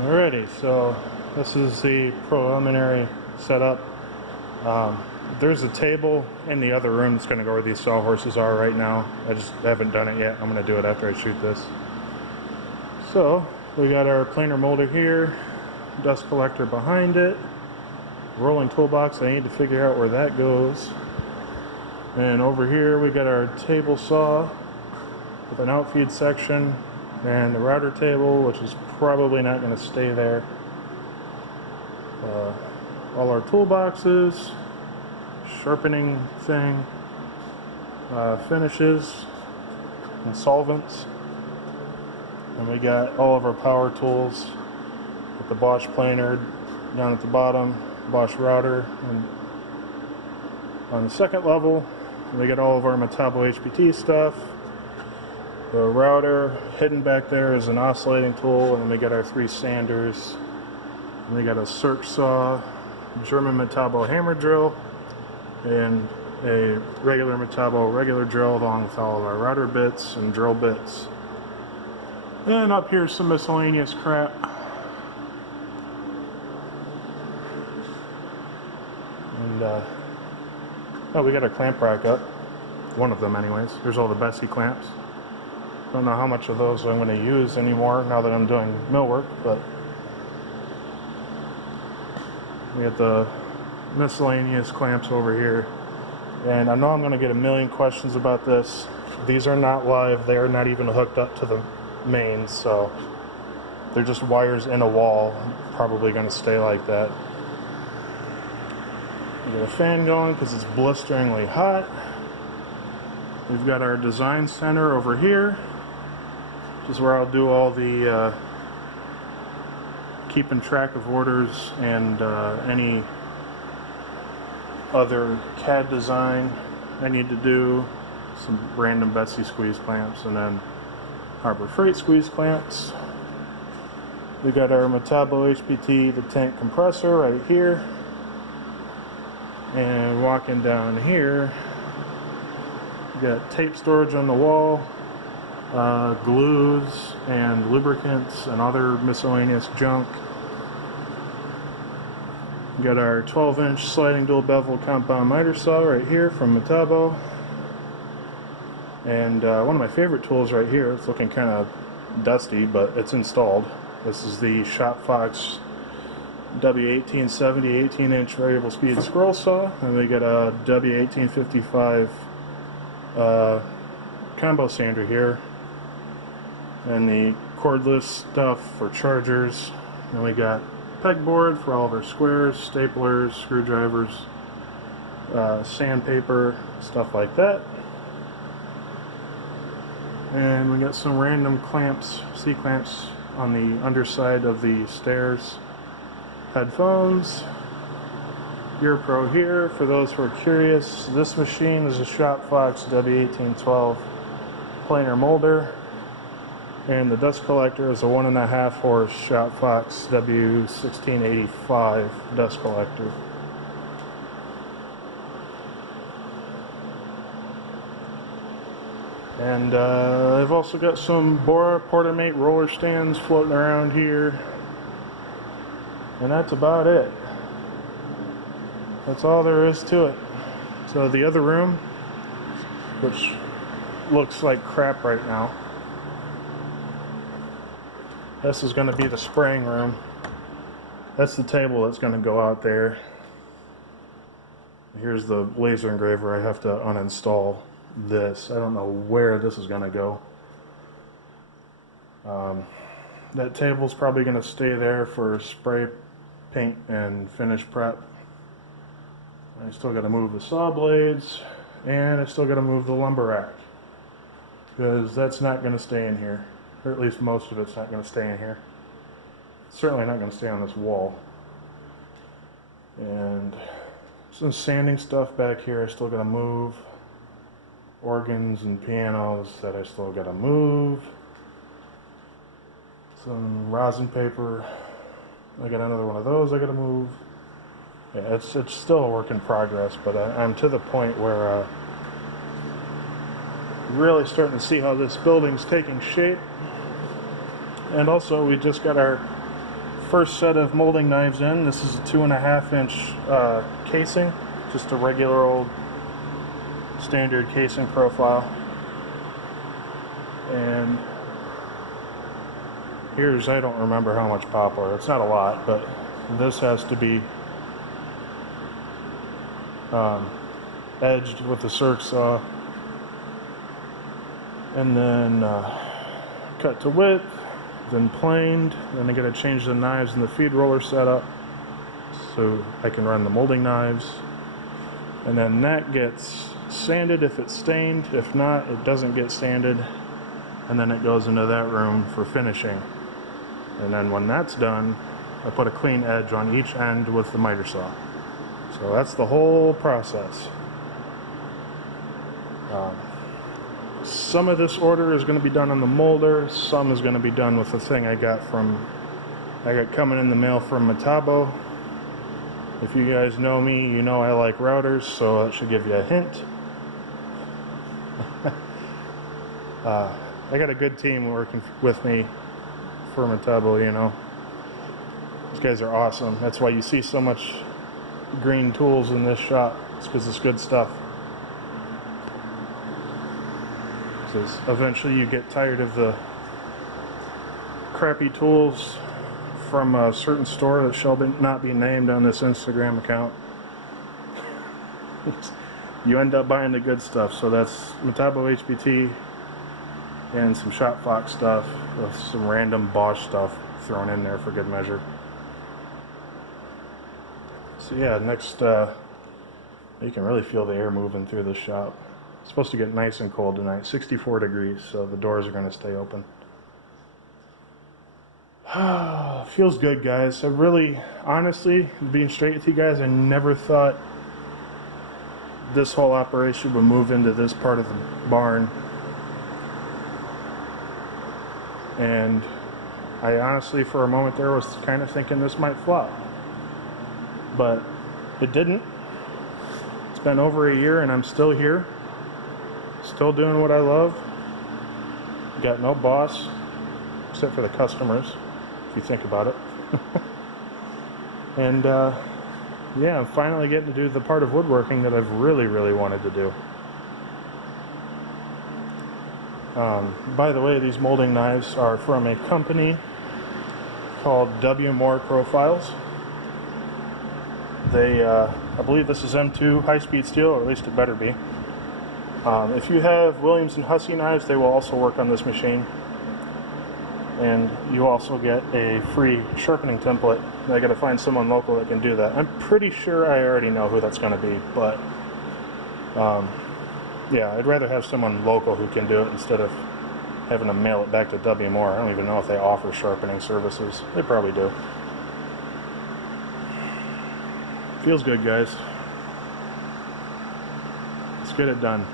Alrighty, so this is the preliminary setup. There's a table in the other room that's going to go where these sawhorses are right now. I just haven't done it yet. I'm going to do it after I shoot this. So we got our planer molder here, dust collector behind it, rolling toolbox. I need to figure out where that goes. And over here we got our table saw with an outfeed section and the router table, which is probably not going to stay there. All our toolboxes, sharpening thing, finishes, and solvents. And we got all of our power tools with the Bosch planer down at the bottom, Bosch router, and on the second level we got all of our Metabo HPT stuff. The router hidden back there is an oscillating tool, and then we got our 3 sanders. And we got a circ saw, German Metabo hammer drill, and a regular Metabo regular drill along with all of our router bits and drill bits. And up here's some miscellaneous crap. And oh, we got a clamp rack up. One of them anyways. Here's all the Bessey clamps. Don't know how much of those I'm going to use anymore now that I'm doing mill work, but we got the miscellaneous clamps over here. And I know I'm going to get a million questions about this. These are not live. They are not even hooked up to the mains, so they're just wires in a wall. Probably going to stay like that. We got a fan going because it's blisteringly hot. We've got our design center over here, which is where I'll do all the keeping track of orders and any other CAD design I need to do, some random Bessey squeeze clamps, and then Harbor Freight squeeze clamps. We got our Metabo HPT, the tank compressor right here. And walking down here, we got tape storage on the wall, glues and lubricants and other miscellaneous junk. We got our 12-inch sliding dual bevel compound miter saw right here from Metabo. And one of my favorite tools right here, it's looking kind of dusty, but it's installed. This is the ShopFox W1870 18-inch variable speed scroll saw, and we got a W1855 combo sander here, and the cordless stuff for chargers. And we got pegboard for all of our squares, staplers, screwdrivers, sandpaper, stuff like that. And we got some random clamps, C-clamps on the underside of the stairs. Headphones, Ear Pro here for those who are curious. This machine is a ShopFox W1812 planer molder, and the dust collector is a 1.5 horse ShopFox W1685 dust collector. And I've also got some Bora Portamate roller stands floating around here. And that's about it. That's all there is to it. So the other room, which looks like crap right now, this is going to be the spraying room. That's the table that's going to go out there. Here's the laser engraver. I have to uninstall this. I don't know where this is going to go. That table's probably going to stay there for spray paint and finish prep. I still got to move the saw blades, and I still got to move the lumber rack, because that's not going to stay in here, or at least most of it's not going to stay in here. It's certainly not going to stay on this wall. And some sanding stuff back here I still got to move. Organs and pianos that I still got to move. Some rosin paper. I got another one of those I got to move. Yeah, it's still a work in progress, but I'm to the point where really starting to see how this building's taking shape. And also, we just got our first set of molding knives in. This is a 2.5 inch casing, just a regular old standard casing profile. And here's, I don't remember how much poplar, it's not a lot, but this has to be edged with the circ saw, and then cut to width, then planed. Then I gotta change the knives in the feed roller setup so I can run the molding knives, and then that gets sanded if it's stained. If not, it doesn't get sanded, and then it goes into that room for finishing. And then when that's done, I put a clean edge on each end with the miter saw. So that's the whole process. Some of this order is going to be done on the molder, some is going to be done with the thing I got coming in the mail from Metabo. If you guys know me, you know I like routers, so that should give you a hint. I got a good team working with me for Metabo, you know. These guys are awesome. That's why you see so much green tools in this shop. It's because it's good stuff. Because eventually you get tired of the crappy tools from a certain store that shall not be named on this Instagram account. You end up buying the good stuff. So that's Metabo HPT and some ShopFox stuff with some random Bosch stuff thrown in there for good measure. So yeah, next, you can really feel the air moving through the shop. It's supposed to get nice and cold tonight, 64 degrees, so the doors are going to stay open. Feels good, guys. I really, honestly, being straight with you guys, I never thought this whole operation would move into this part of the barn. And I honestly, for a moment there, was kind of thinking this might flop. But it didn't. It's been over a year and I'm still here. Still doing what I love. Got no boss, except for the customers, if you think about it. And yeah, I'm finally getting to do the part of woodworking that I've really, really wanted to do. By the way, these molding knives are from a company called W. Moore Profiles. They, I believe this is M2 high-speed steel, or at least it better be. If you have Williams and Hussey knives, they will also work on this machine. And you also get a free sharpening template. I gotta find someone local that can do that. I'm pretty sure I already know who that's gonna be, but yeah, I'd rather have someone local who can do it instead of having to mail it back to W. Moore. I don't even know if they offer sharpening services. They probably do. Feels good, guys. Let's get it done.